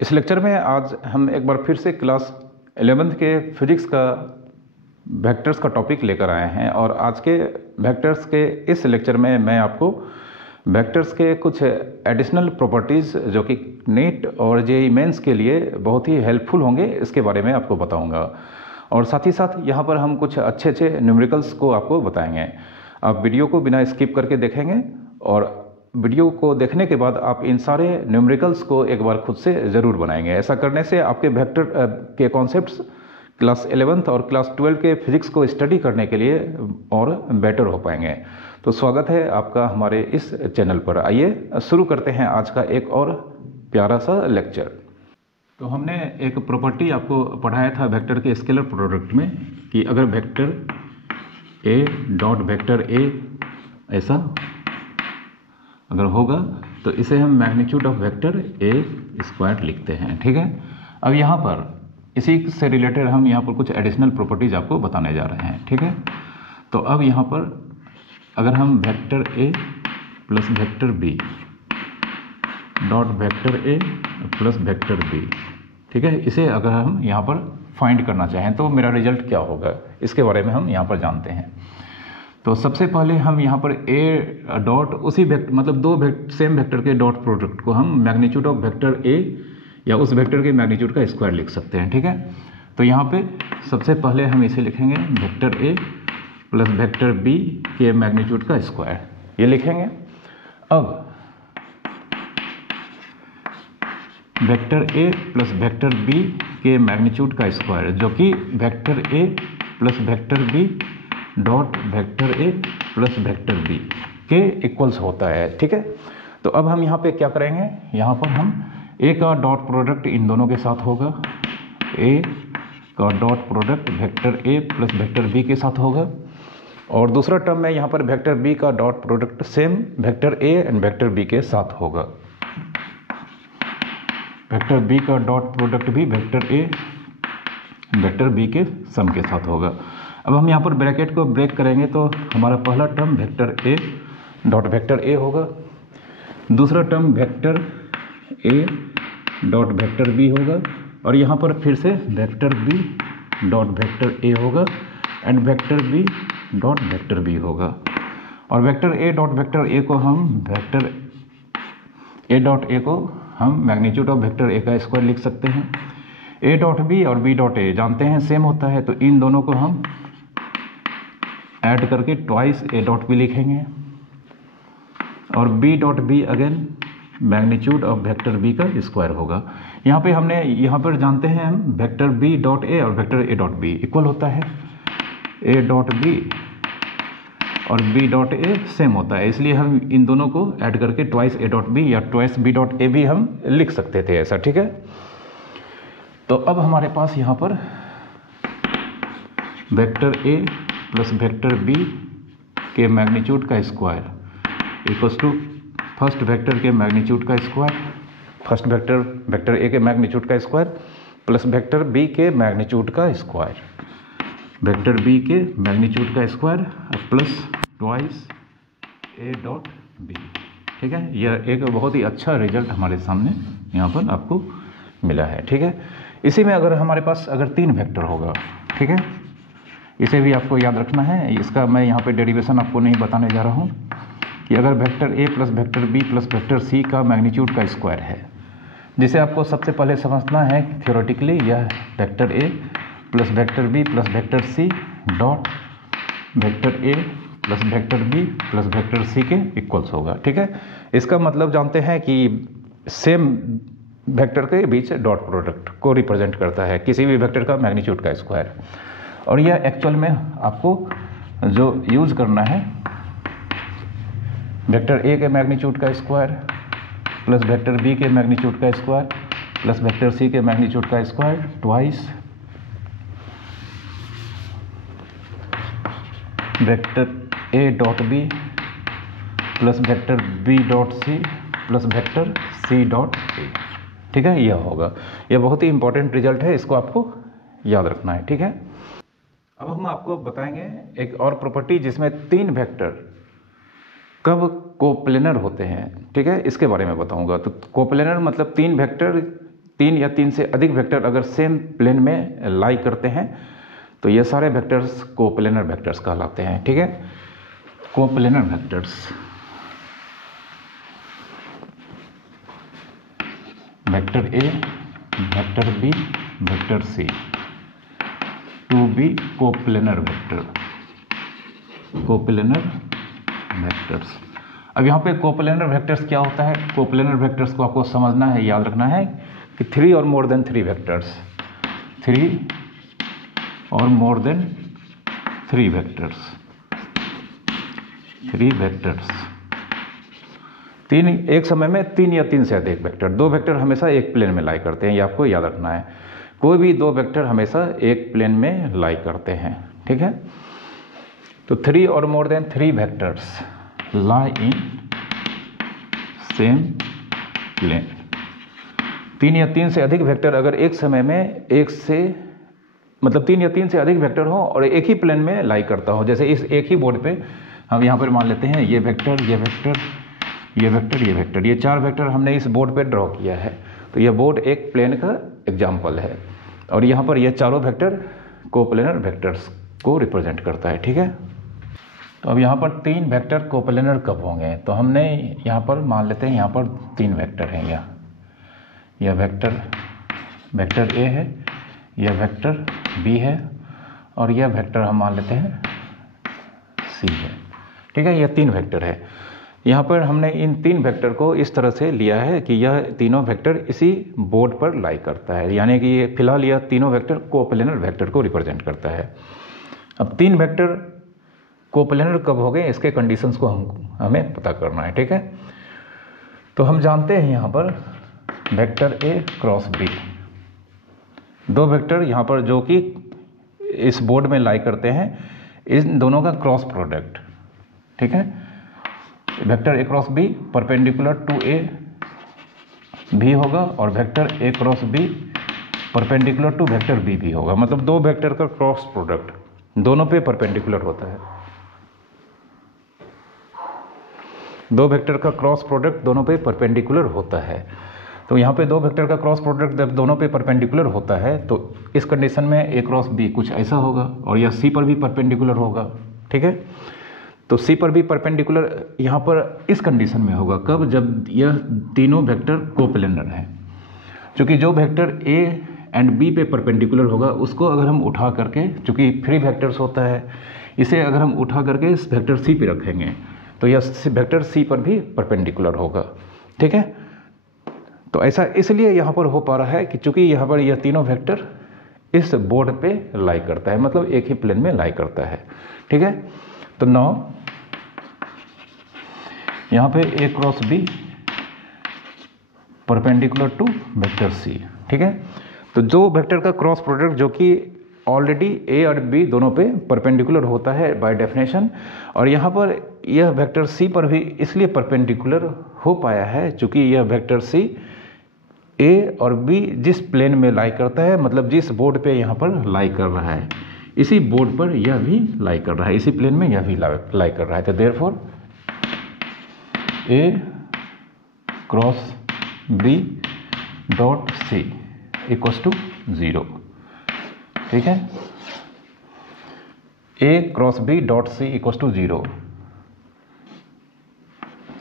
इस लेक्चर में आज हम एक बार फिर से क्लास 11th के फिजिक्स का वेक्टर्स का टॉपिक लेकर आए हैं और आज के वेक्टर्स के इस लेक्चर में मैं आपको वेक्टर्स के कुछ एडिशनल प्रॉपर्टीज़ जो कि नीट और जेईई मेंस के लिए बहुत ही हेल्पफुल होंगे इसके बारे में आपको बताऊंगा। और साथ ही साथ यहाँ पर हम कुछ अच्छे न्यूमेरिकल्स को आपको बताएंगे। आप वीडियो को बिना स्किप करके देखेंगे और वीडियो को देखने के बाद आप इन सारे न्यूमेरिकल्स को एक बार खुद से ज़रूर बनाएंगे। ऐसा करने से आपके वेक्टर के कॉन्सेप्ट्स क्लास 11th और क्लास 12 के फिजिक्स को स्टडी करने के लिए और बेटर हो पाएंगे। तो स्वागत है आपका हमारे इस चैनल पर। आइए शुरू करते हैं आज का एक और प्यारा सा लेक्चर। तो हमने एक प्रॉपर्टी आपको पढ़ाया था वेक्टर के स्केलर प्रोडक्ट में कि अगर वेक्टर ए डॉट वेक्टर ए ऐसा अगर होगा तो इसे हम magnitude of vector A square लिखते हैं। ठीक है, अब यहाँ पर इसी से रिलेटेड हम यहाँ पर कुछ एडिशनल प्रॉपर्टीज आपको बताने जा रहे हैं। ठीक है, तो अब यहाँ पर अगर हम vector A plus vector B dot vector A plus vector B, ठीक है, इसे अगर हम यहाँ पर फाइंड करना चाहें तो मेरा रिजल्ट क्या होगा इसके बारे में हम यहाँ पर जानते हैं। तो सबसे पहले हम यहाँ पर ए डॉट उसी वेक्टर मतलब दो सेम वेक्टर के डॉट प्रोडक्ट को हम मैग्नीट्यूड ऑफ वेक्टर ए या उस वेक्टर के मैग्नीट्यूड का स्क्वायर लिख सकते हैं। ठीक है, तो यहाँ पे सबसे पहले हम इसे लिखेंगे vector A plus vector B के मैग्नीट्यूड का स्क्वायर, ये लिखेंगे। अब vector A plus vector B के मैग्नीट्यूड का स्क्वायर जो कि vector A plus vector B dot vector A plus vector B के इक्वल्स होता है। ठीक है, तो अब हम यहाँ पे क्या करेंगे, यहाँ पर हम ए का डॉट प्रोडक्ट इन दोनों के साथ होगा, ए का dot product vector A plus vector B के साथ होगा और दूसरा टर्म में यहाँ पर वेक्टर बी का dot product same vector A and vector B के साथ होगा। वेक्टर बी का डॉट प्रोडक्ट भी वेक्टर ए वेक्टर बी के सम के साथ होगा। अब हम यहाँ पर ब्रैकेट को ब्रेक करेंगे तो हमारा पहला term vector A dot vector A होगा, दूसरा term vector A dot vector B होगा और यहाँ पर फिर से vector B dot vector A होगा and vector B dot vector B होगा। और vector A dot vector A को हम वेक्टर ए डॉट ए को हम मैग्नीट्यूड ऑफ वेक्टर ए का स्क्वायर लिख सकते हैं। ए डॉट बी और बी डॉट ए जानते हैं सेम होता है, तो इन दोनों को हम ऐड करके ट्वाइस ए डॉट बी लिखेंगे और B dot B again magnitude of vector B का स्क्वायर होगा। यहाँ पे हमने यहाँ पर जानते हैं हम वेक्टर बी डॉट ए और vector A dot B equal होता है, ए डॉट बी और बी डॉट ए सेम होता है, इसलिए हम इन दोनों को ऐड करके ट्वाइस ए डॉट बी या ट्वाइस बी डॉट ए भी हम लिख सकते थे ऐसा। ठीक है, तो अब हमारे पास यहाँ पर vector A plus vector B के मैग्नीट्यूड का square equals to first vector के मैग्नीट्यूड का स्क्वायर, फर्स्ट वेक्टर ए के मैग्नीट्यूड का स्क्वायर प्लस वेक्टर बी के मैग्नीट्यूड का स्क्वायर, वेक्टर बी के मैग्नीट्यूड का square plus twice A dot B. ठीक है, यह एक बहुत ही अच्छा रिजल्ट हमारे सामने यहाँ पर आपको मिला है। ठीक है, इसी में अगर हमारे पास अगर तीन वेक्टर होगा, ठीक है, इसे भी आपको याद रखना है, इसका मैं यहाँ पे डेरिवेशन आपको नहीं बताने जा रहा हूँ कि अगर vector A plus vector B plus vector C का मैग्नीट्यूड का स्क्वायर है, जिसे आपको सबसे पहले समझना है थ्योरेटिकली यह vector A plus vector B plus vector C dot vector A plus vector B plus vector C के इक्वल्स होगा। ठीक है, इसका मतलब जानते हैं कि सेम वेक्टर के बीच डॉट प्रोडक्ट को रिप्रेजेंट करता है किसी भी वेक्टर का मैग्नीट्यूड का स्क्वायर। और यह एक्चुअल में आपको जो यूज़ करना है वेक्टर ए के मैग्नीट्यूड का स्क्वायर प्लस वेक्टर बी के मैग्नीट्यूड का स्क्वायर प्लस वेक्टर सी के मैग्नीट्यूड का square twice vector A dot B plus vector B dot C plus vector C dot A. ठीक है, यह होगा, यह बहुत ही इंपॉर्टेंट रिजल्ट है, इसको आपको याद रखना है। ठीक है, अब हम आपको बताएंगे एक और प्रॉपर्टी जिसमें तीन वेक्टर कब कोप्लेनर होते हैं। ठीक है, इसके बारे में बताऊंगा। तो कोप्लेनर मतलब तीन वेक्टर 3 या 3 से अधिक वेक्टर अगर सेम प्लेन में लाई करते हैं तो ये सारे वेक्टर्स कोप्लेनर वेक्टर्स कहलाते हैं। ठीक है, coplanar vectors. Vector A, vector B, vector C to be coplanar vector, coplanar vectors. अब यहाँ पे कोप्लेनर वेक्टर्स क्या होता है? कोप्लेनर वेक्टर्स को आपको समझना है, याद रखना है कि 3 और मोर देन 3 वेक्टर्स, 3 और मोर देन 3 वेक्टर्स, 3 वेक्टर्स, तीन एक समय में 3 या 3 से अधिक वेक्टर। 2 वेक्टर हमेशा एक प्लेन में लाई करते हैं, ये आपको याद रखना है। कोई भी 2 वेक्टर हमेशा एक प्लेन में लाई करते हैं। ठीक है, तो 3 और more than 3 vectors lie in same plane. 3 या 3 से अधिक वेक्टर अगर एक समय में 3 या 3 से अधिक वेक्टर हो और एक ही प्लेन में लाई करता हो, जैसे इस एक ही बोर्ड पे हम यहाँ पर मान लेते हैं ये वेक्टर, ये वेक्टर, ये वेक्टर, ये वेक्टर, ये 4 वेक्टर हमने इस बोर्ड पे ड्रॉ किया है। तो ये बोर्ड एक प्लेन का एग्जाम्पल है और यहाँ पर ये चारों वेक्टर कोप्लेनर वेक्टर्स को रिप्रेजेंट करता है। ठीक है, तो अब यहाँ पर 3 वेक्टर कोप्लेनर कब होंगे? तो हमने यहाँ पर मान लेते हैं यहाँ पर 3 वेक्टर हैं। यह वेक्टर, वेक्टर ए है, यह वेक्टर बी है और यह वेक्टर हम मान लेते हैं सी है। ठीक है, यह 3 वेक्टर है। यहाँ पर हमने इन 3 वेक्टर को इस तरह से लिया है कि यह तीनों वेक्टर इसी बोर्ड पर लाई करता है, यानी कि ये फिलहाल यह तीनों वेक्टर कोप्लेनर वेक्टर को रिप्रेजेंट करता है। अब 3 वेक्टर कोप्लेनर कब हो गए, इसके कंडीशंस को हमें पता करना है। ठीक है, तो हम जानते हैं यहाँ पर vector A cross B, 2 vector यहाँ पर जो कि इस बोर्ड में लाई करते हैं, इन दोनों का क्रॉस प्रोडक्ट। ठीक है, vector A cross B perpendicular to A भी होगा और vector A cross B perpendicular to vector B भी होगा। मतलब 2 वेक्टर का क्रॉस प्रोडक्ट दोनों पे परपेंडिकुलर होता है। 2 वेक्टर का क्रॉस प्रोडक्ट दोनों पे परपेंडिकुलर होता है। तो यहाँ पे 2 वेक्टर का क्रॉस प्रोडक्ट जब दोनों पे परपेंडिकुलर होता है तो इस कंडीशन में ए क्रॉस बी कुछ ऐसा होगा और यह सी पर भी परपेंडिकुलर होगा। ठीक है, तो सी पर भी परपेंडिकुलर यहाँ पर इस कंडीशन में होगा कब? जब यह तीनों वेक्टर कोप्लेनर हैं। क्योंकि जो वेक्टर ए एंड बी पे परपेंडिकुलर होगा उसको अगर हम उठा करके, चूँकि फ्री वेक्टर्स होता है, इसे अगर हम उठा करके इस वेक्टर सी पे रखेंगे तो यह वेक्टर सी पर भी परपेंडिकुलर होगा। ठीक है, तो ऐसा इसलिए यहाँ पर हो पा रहा है कि चूँकि यहाँ पर यह तीनों वेक्टर इस बोर्ड पे लाई करता है, मतलब एक ही प्लेन में लाई करता है। ठीक है, तो नाउ यहाँ पे A cross B perpendicular to vector C. ठीक है, तो जो वेक्टर का क्रॉस प्रोडक्ट जो कि ऑलरेडी ए और बी दोनों पे परपेंडिकुलर होता है बाय डेफिनेशन, और यहाँ पर यह वेक्टर सी पर भी इसलिए परपेंडिकुलर हो पाया है क्योंकि यह वेक्टर सी ए और बी जिस प्लेन में लाई करता है, मतलब जिस बोर्ड पे यहाँ पर लाई कर रहा है, इसी बोर्ड पर यह भी लाई कर रहा है, इसी प्लेन में यह भी लाई कर रहा है। तो therefore A cross B dot C equals to 0। ठीक है, A cross B dot C equals to 0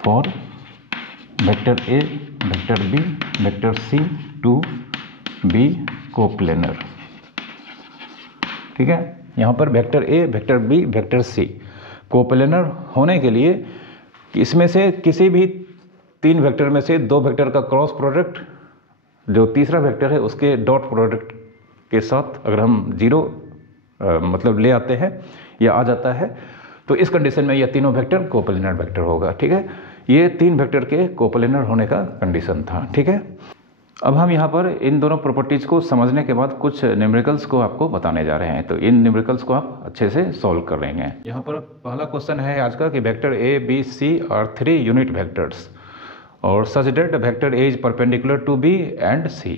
for vector A, vector B, vector C to be coplanar. ठीक है, यहाँ पर vector A, vector B, vector C coplanar होने के लिए इसमें से किसी भी 3 वेक्टर में से 2 वेक्टर का क्रॉस प्रोडक्ट, जो तीसरा वेक्टर है उसके डॉट प्रोडक्ट के साथ अगर हम 0 मतलब ले आते हैं या आ जाता है, तो इस कंडीशन में यह तीनों वेक्टर कोप्लेनर वेक्टर होगा। ठीक है, ये 3 वेक्टर के कोप्लेनर होने का कंडीशन था। ठीक है, अब हम यहाँ पर इन दोनों प्रॉपर्टीज़ को समझने के बाद कुछ न्यूमेरिकल्स को आपको बताने जा रहे हैं, तो इन न्यूमेरिकल्स को आप अच्छे से सॉल्व कर लेंगे। यहाँ पर पहला क्वेश्चन है आज का कि vector A B C are 3 unit vectors और such that vector A is perpendicular to B and C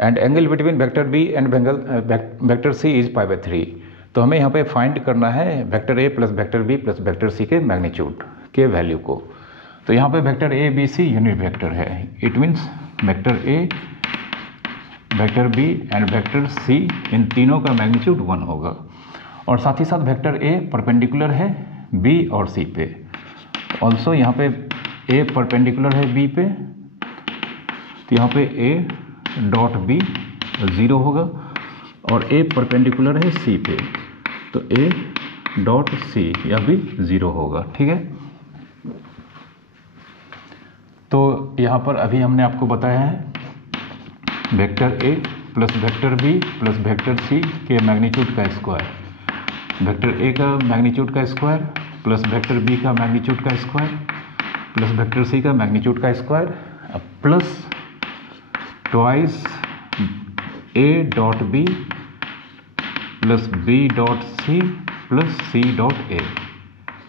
and angle between vector B and vector C is π/3। तो हमें यहाँ पे फाइंड करना है vector A plus vector B plus vector C के magnitude के value को। तो यहाँ पे vector A B C unit vector है, it means vector A vector B and vector C, इन तीनों का मैग्नीट्यूड 1 होगा। और साथ ही साथ वेक्टर ए परपेंडिकुलर है बी और सी पे। ऑल्सो यहाँ पे ए परपेंडिकुलर है बी पे, तो यहाँ पे ए डॉट बी 0 होगा, और ए परपेंडिकुलर है सी पे, तो ए डॉट सी यह भी 0 होगा। ठीक है, तो यहाँ पर अभी हमने आपको बताया है vector A plus vector B plus vector C के मैग्नीट्यूड का स्क्वायर, वेक्टर ए का मैग्नीट्यूड का स्क्वायर प्लस वेक्टर बी का मैग्नीट्यूड का स्क्वायर प्लस वेक्टर सी का मैग्नीट्यूड का square plus twice A dot B plus B dot C plus C dot A,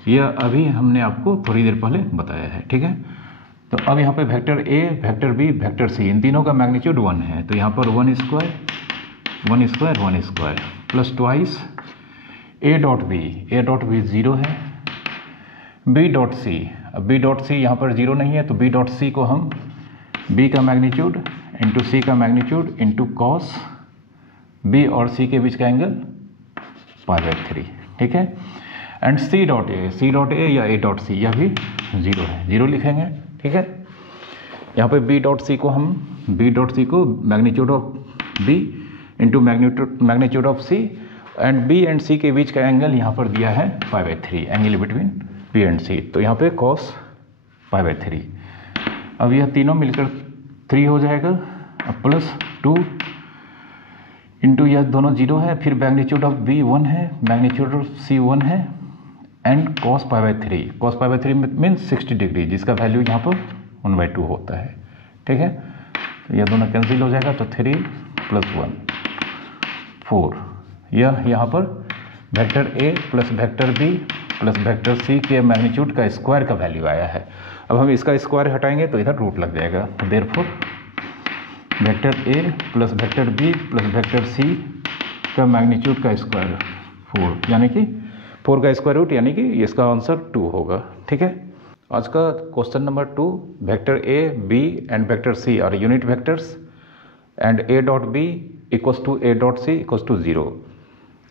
यह अभी हमने आपको थोड़ी देर पहले बताया है। ठीक है, तो अब यहाँ पे vector A, vector B, vector C, इन तीनों का मैग्नीट्यूड 1 है, तो यहाँ पर 1 square plus twice A dot B 0 है, बी डॉट सी, अब बी डॉट सी यहाँ पर 0 नहीं है, तो बी डॉट सी को हम बी का मैग्नीट्यूड इंटू सी का मैग्नीट्यूड इंटू कॉस बी और सी के बीच का एंगल π/3। ठीक है, एंड सी डॉट ए या ए डॉट सी, यह भी 0 है, 0 लिखेंगे। ठीक है, यहाँ पे बी डॉट सी को magnitude of B into magnitude of C, and B and C के बीच का एंगल यहाँ पर दिया है π/3, angle between B and C, तो यहाँ पे cos π/3। अब यह तीनों मिलकर 3 हो जाएगा, अब प्लस 2 इंटू यह दोनों 0 है, फिर मैग्नीट्यूड ऑफ बी 1 है, मैग्नीट्यूड ऑफ सी 1 है, एंड cos π/3 मीन्स 60 डिग्री, जिसका वैल्यू यहाँ पर 1/2 होता है। ठीक है, तो यह दोनों कैंसिल हो जाएगा, तो 3 + 1 4, यह यहाँ पर vector A plus vector B plus vector C के मैग्नीट्यूड का स्क्वायर का वैल्यू आया है। अब हम इसका स्क्वायर हटाएंगे तो इधर रूट लग जाएगा, तो therefore vector A plus vector B plus vector C का मैग्नीट्यूड का स्क्वायर 4, यानी कि 4 का स्क्वायर रूट, यानी कि इसका आंसर 2 होगा। ठीक है, आज का question number 2, vector A, B and vector C are unit vectors and A dot B equals to A dot C equals to 0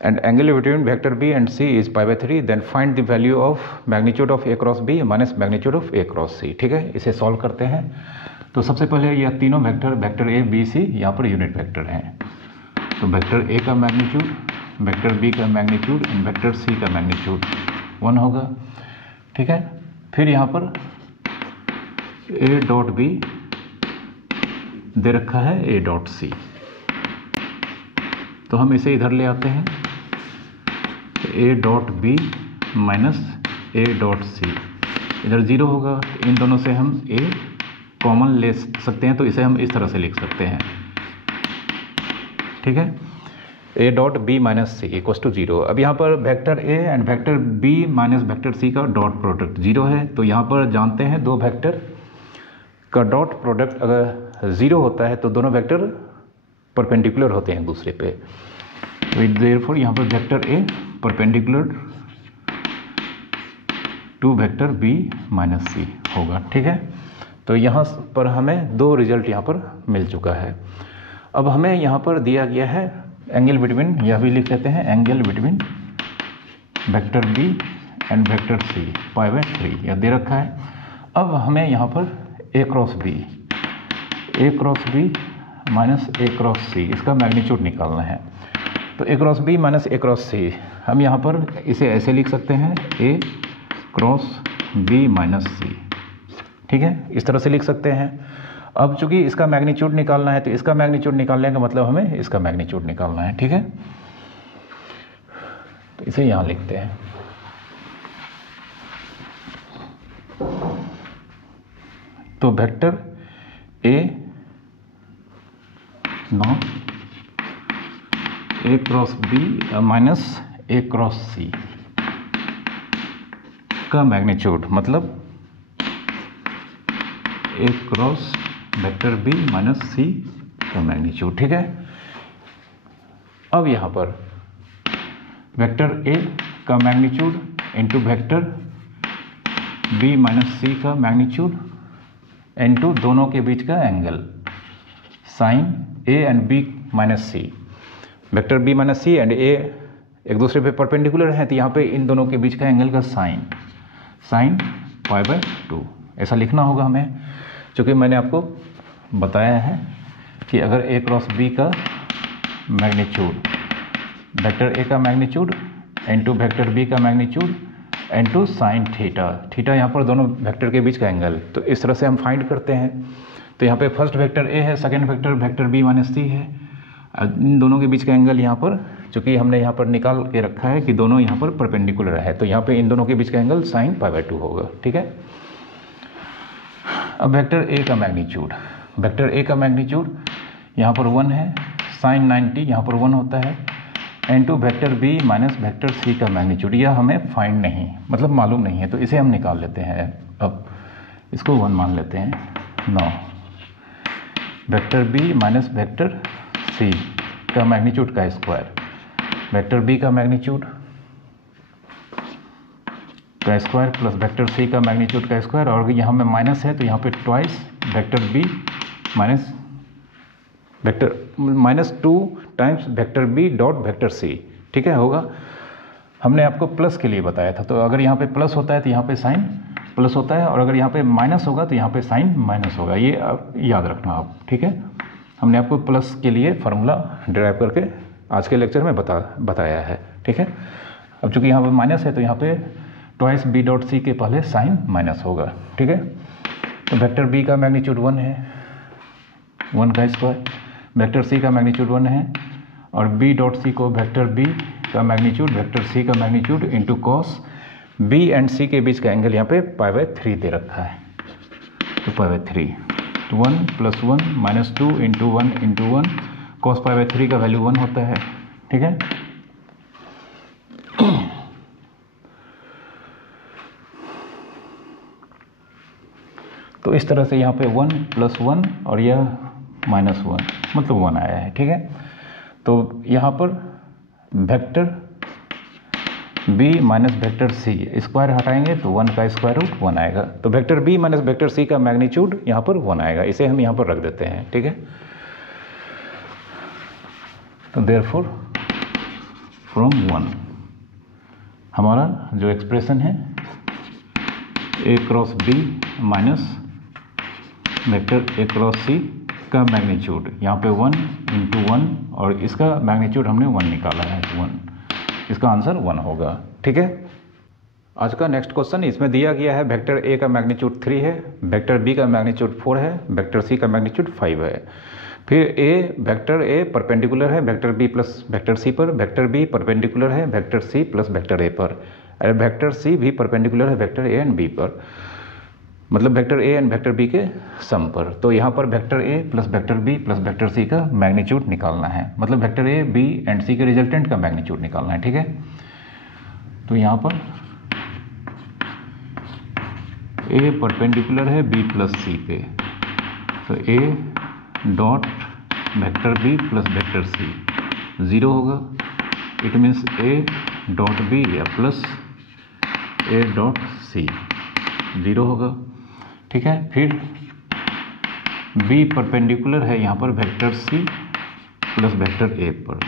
and angle between vector B and C is π/3, then find the value of magnitude of A cross B minus magnitude of A cross C. ठीक है, इसे solve करते हैं। तो सबसे पहले यह तीनों वेक्टर ए बी सी यहाँ पर यूनिट वेक्टर हैं, तो वेक्टर ए का मैग्नीट्यूड, वेक्टर बी का मैग्नीट्यूड एंड वेक्टर सी का मैग्नीट्यूड 1 होगा। ठीक है, फिर यहाँ पर ए डॉट बी दे रखा है ए डॉट सी, तो हम इसे इधर ले आते हैं, A dot B minus A dot C, इधर 0 होगा, तो इन दोनों से हम ए कॉमन ले सकते हैं, तो इसे हम इस तरह से लिख सकते हैं। ठीक है, A dot B minus C equals to 0। अब यहाँ पर vector A and vector B minus vector C का डॉट प्रोडक्ट 0 है, तो यहाँ पर जानते हैं दो वेक्टर का डॉट प्रोडक्ट अगर 0 होता है तो दोनों वेक्टर परपेंडिकुलर होते हैं दूसरे पे, देयरफॉर यहाँ पर vector A perpendicular to vector B minus C होगा। ठीक है, तो यहाँ पर हमें 2 रिजल्ट यहाँ पर मिल चुका है। अब हमें यहाँ पर दिया गया है एंगल बिटवीन, यह भी लिख लेते हैं, angle between vector B and vector C π/3 यह दे रखा है। अब हमें यहाँ पर A cross B minus A cross C, इसका मैग्नीट्यूड निकालना है। तो A cross B minus A cross C, हम यहाँ पर इसे ऐसे लिख सकते हैं, A cross B minus C. ठीक है, इस तरह से लिख सकते हैं। अब चूंकि इसका मैग्नीट्यूड निकालना है, तो इसका मैग्नीट्यूड निकालने का मतलब हमें इसका मैग्नीट्यूड निकालना है। ठीक है, तो इसे यहाँ लिखते हैं। तो vector A not A cross B minus A cross C का मैग्नीट्यूड, मतलब A cross vector B minus C का मैग्नीट्यूड। ठीक है, अब यहाँ पर वेक्टर ए का magnitude into vector B minus C का मैग्नीट्यूड इंटू दोनों के बीच का angle sine A and B minus C, vector B minus C and A एक दूसरे पे परपेंडिकुलर है, तो यहाँ पे इन दोनों के बीच का एंगल का साइन π/2 ऐसा लिखना होगा हमें, क्योंकि मैंने आपको बताया है कि अगर ए क्रॉस बी का मैग्नीट्यूड, वेक्टर ए का मैग्नीट्यूड इनटू वेक्टर बी का मैग्नीट्यूड इनटू साइन थीटा यहाँ पर दोनों वेक्टर के बीच का एंगल, तो इस तरह से हम फाइंड करते हैं। तो यहाँ पे फर्स्ट वेक्टर ए है, सेकंड वेक्टर बी माइनस सी है, इन दोनों के बीच का एंगल यहाँ पर, चूँकि हमने यहाँ पर निकाल के रखा है कि दोनों यहाँ पर परपेंडिकुलर है, तो यहाँ पे इन दोनों के बीच का एंगल साइन π/2 होगा। ठीक है, अब वेक्टर ए का मैग्नीट्यूड, वेक्टर ए का मैग्नीट्यूड यहाँ पर 1 है, साइन 90 यहाँ पर 1 होता है, into vector B minus vector C का मैग्नीट्यूड, यह हमें फाइंड नहीं, मतलब मालूम नहीं है, तो इसे हम निकाल लेते हैं। अब इसको 1 मान लेते हैं। 9 vector B minus vector C का मैग्नीट्यूड का स्क्वायर, वेक्टर बी का मैग्नीट्यूड का स्क्वायर प्लस वेक्टर सी का मैग्नीट्यूड का स्क्वायर, और यहाँ में माइनस है तो यहाँ पे twice vector B minus 2 times vector B dot vector C. ठीक है, होगा, हमने आपको प्लस के लिए बताया था, तो अगर यहाँ पे प्लस होता है तो यहाँ पे साइन प्लस होता है, और अगर यहाँ पे माइनस होगा तो यहाँ पे साइन माइनस होगा, ये आप याद रखना आप। ठीक है, हमने आपको प्लस के लिए फार्मूला डिराइव करके आज के लेक्चर में बताया है। ठीक है, अब चूँकि यहाँ पे माइनस है तो यहाँ पे ट्वाइस बी डॉट सी के पहले साइन माइनस होगा। ठीक है, तो वेक्टर बी का मैग्नीट्यूड 1 है, 1 का स्क्वायर, वेक्टर सी का मैग्नीट्यूड 1 है, और बी डॉट सी को वेक्टर बी का मैग्नीट्यूड वेक्टर सी का magnitude into cos B and C के बीच का एंगल यहाँ पे π/3 दे रखा है, तो π/3, तो 1 + 1 - 2 इंटू 1 कॉस π/3 का वैल्यू 1 होता है। ठीक है, तो इस तरह से यहाँ पे 1 + 1 और यह -1 मतलब 1 आया है। ठीक है, तो यहाँ पर vector b minus vector c square हटाएंगे तो 1 का स्क्वायर रूट 1 आएगा, तो vector b minus vector c का मैग्नीट्यूड यहाँ पर 1 आएगा, इसे हम यहाँ पर रख देते हैं। ठीक है, तो देयरफॉर फ्रॉम 1 हमारा जो एक्सप्रेशन है a cross b minus vector a cross c का मैग्नीट्यूड यहाँ पे 1 × 1 और इसका मैग्नीट्यूड हमने 1 निकाला है, 1, इसका आंसर 1 होगा। ठीक है, आज का नेक्स्ट क्वेश्चन इसमें दिया गया है वेक्टर ए का मैग्नीट्यूड 3 है, वेक्टर बी का मैग्नीट्यूड 4 है, वेक्टर सी का मैग्नीट्यूड 5 है। फिर वेक्टर ए परपेंडिकुलर है vector B plus vector C पर, वेक्टर बी परपेंडिकुलर है vector C plus vector A पर, और वेक्टर सी भी परपेंडिकुलर है वेक्टर ए एंड बी पर, मतलब vector A and vector B के सम पर। तो यहाँ पर vector A plus vector B plus vector C का मैग्नीट्यूड निकालना है, मतलब vector A B and C के रिजल्टेंट का मैग्नीट्यूड निकालना है। ठीक है, तो यहाँ पर ए परपेंडिकुलर है बी प्लस सी पे, तो A dot vector B plus vector C 0 होगा, it means A dot B या प्लस ए डॉट सी 0 होगा। ठीक है, फिर b परपेंडिकुलर है यहाँ पर vector c plus vector a पर,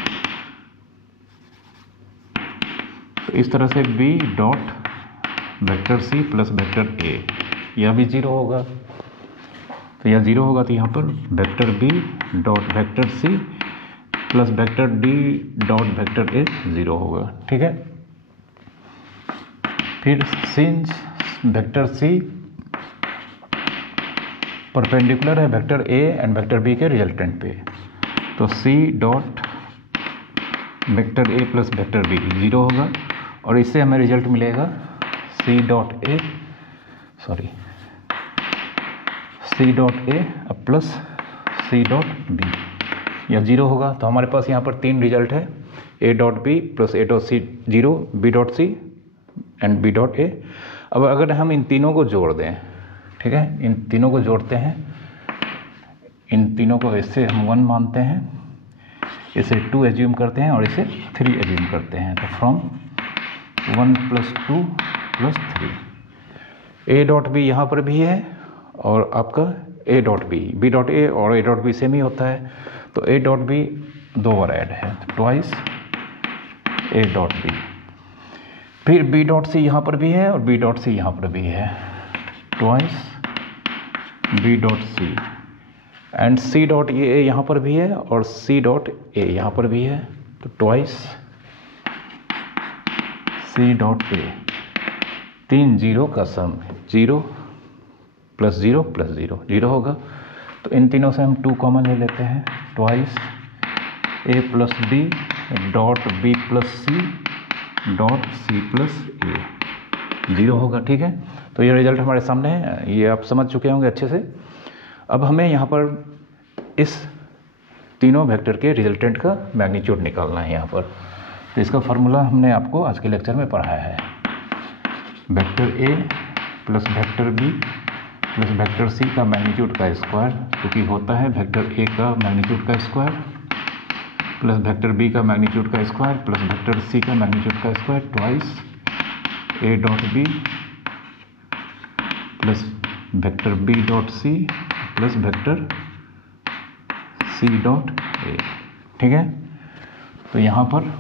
तो इस तरह से b dot vector c plus vector a यह भी 0 होगा, तो यह 0 होगा, तो यहाँ पर vector b dot vector c plus vector d dot vector a 0 होगा। ठीक है, फिर सिंस वेक्टर c परपेंडिकुलर है vector a and vector b के रिजल्टेंट पे, तो c dot vector a plus vector b 0 होगा, और इससे हमें रिजल्ट मिलेगा c dot a plus c dot b, यह 0 होगा। तो हमारे पास यहाँ पर 3 रिजल्ट है, a dot b plus a dot c 0, b dot c and b dot a। अब अगर हम इन तीनों को जोड़ दें, ठीक है, इन तीनों को जोड़ते हैं, इन तीनों को इससे हम 1 मानते हैं, इसे 2 एज्यूम करते हैं और इसे 3 एज्यूम करते हैं, तो फ्रॉम 1 + 2 + 3 a डॉट b यहाँ पर भी है और आपका A dot B, B dot A और ए डॉट बी सेम ही होता है, तो ए डॉट बी 2 बार ऐड है, ट्वाइस ए डॉट बी। फिर बी डॉट सी यहाँ पर भी है और बी डॉट सी यहाँ पर भी है, twice B dot C. And C dot A यहाँ पर भी है और सी डॉट ए यहाँ पर भी है, तो twice C dot A. 3 zero का सम, 0 प्लस 0 प्लस 0 0 होगा, तो इन तीनों से हम 2 कॉमन ले लेते हैं, twice A plus B dot B plus C dot C plus A, 0 होगा। ठीक है, तो ये रिजल्ट हमारे सामने है, ये आप समझ चुके होंगे अच्छे से। अब हमें यहाँ पर इस तीनों वेक्टर के रिजल्टेंट का मैग्नीट्यूड निकालना है यहाँ पर। तो इसका फार्मूला हमने आपको आज के लेक्चर में पढ़ाया है, vector A plus vector B plus vector C का मैग्नीट्यूड का स्क्वायर, क्योंकि होता है वेक्टर ए का मैग्नीट्यूड का स्क्वायर प्लस वेक्टर बी का मैग्नीट्यूड का स्क्वायर प्लस वेक्टर सी का मैग्नीट्यूड का square, twice A dot B plus vector B dot C plus vector C dot A. ठीक है, तो यहाँ पर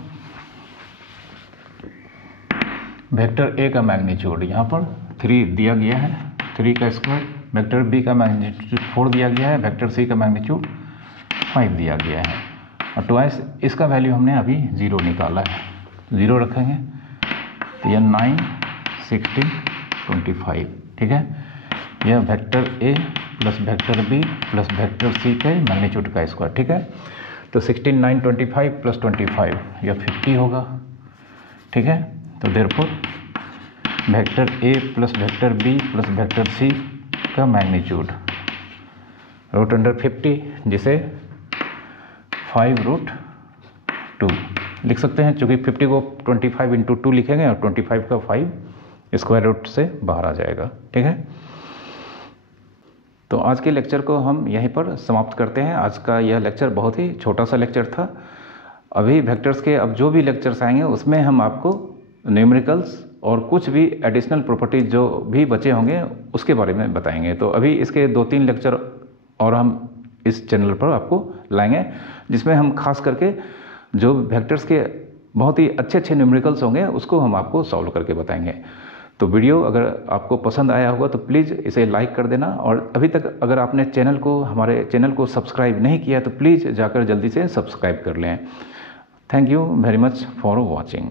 वेक्टर ए का मैग्नीट्यूड यहाँ पर 3 दिया गया है, 3 का स्क्वायर, वेक्टर बी का मैग्नीट्यूड 4 दिया गया है, वेक्टर सी का मैग्नीट्यूड 5 दिया गया है, और ट्वाइस इसका वैल्यू हमने अभी 0 निकाला है, 0 रखेंगे, तो यह 9 16 25। ठीक है, यह vector A plus vector B plus vector C के मैग्नीट्यूड का स्क्वायर। ठीक है, तो 16 9 25 प्लस 25 यह 50 होगा। ठीक है, तो therefore vector A plus vector B plus vector C का मैग्नीट्यूड √50, जिसे 5√2 लिख सकते हैं, चूँकि 50 को 25 × 2 लिखेंगे और 25 का 5 स्क्वायर रूट से बाहर आ जाएगा। ठीक है, तो आज के लेक्चर को हम यहीं पर समाप्त करते हैं। आज का यह लेक्चर बहुत ही छोटा सा लेक्चर था। अभी वेक्टर्स के अब जो भी लेक्चर्स आएंगे उसमें हम आपको न्यूमेरिकल्स और कुछ भी एडिशनल प्रॉपर्टीज जो भी बचे होंगे उसके बारे में बताएंगे। तो अभी इसके 2-3 लेक्चर और हम इस चैनल पर आपको लाएंगे, जिसमें हम खास करके जो वेक्टर्स के बहुत ही अच्छे न्यूमेरिकल्स होंगे उसको हम आपको सॉल्व करके बताएंगे। तो वीडियो अगर आपको पसंद आया होगा तो प्लीज़ इसे लाइक कर देना, और अभी तक अगर आपने हमारे चैनल को सब्सक्राइब नहीं किया तो प्लीज़ जाकर जल्दी से सब्सक्राइब कर लें। Thank you very much for watching.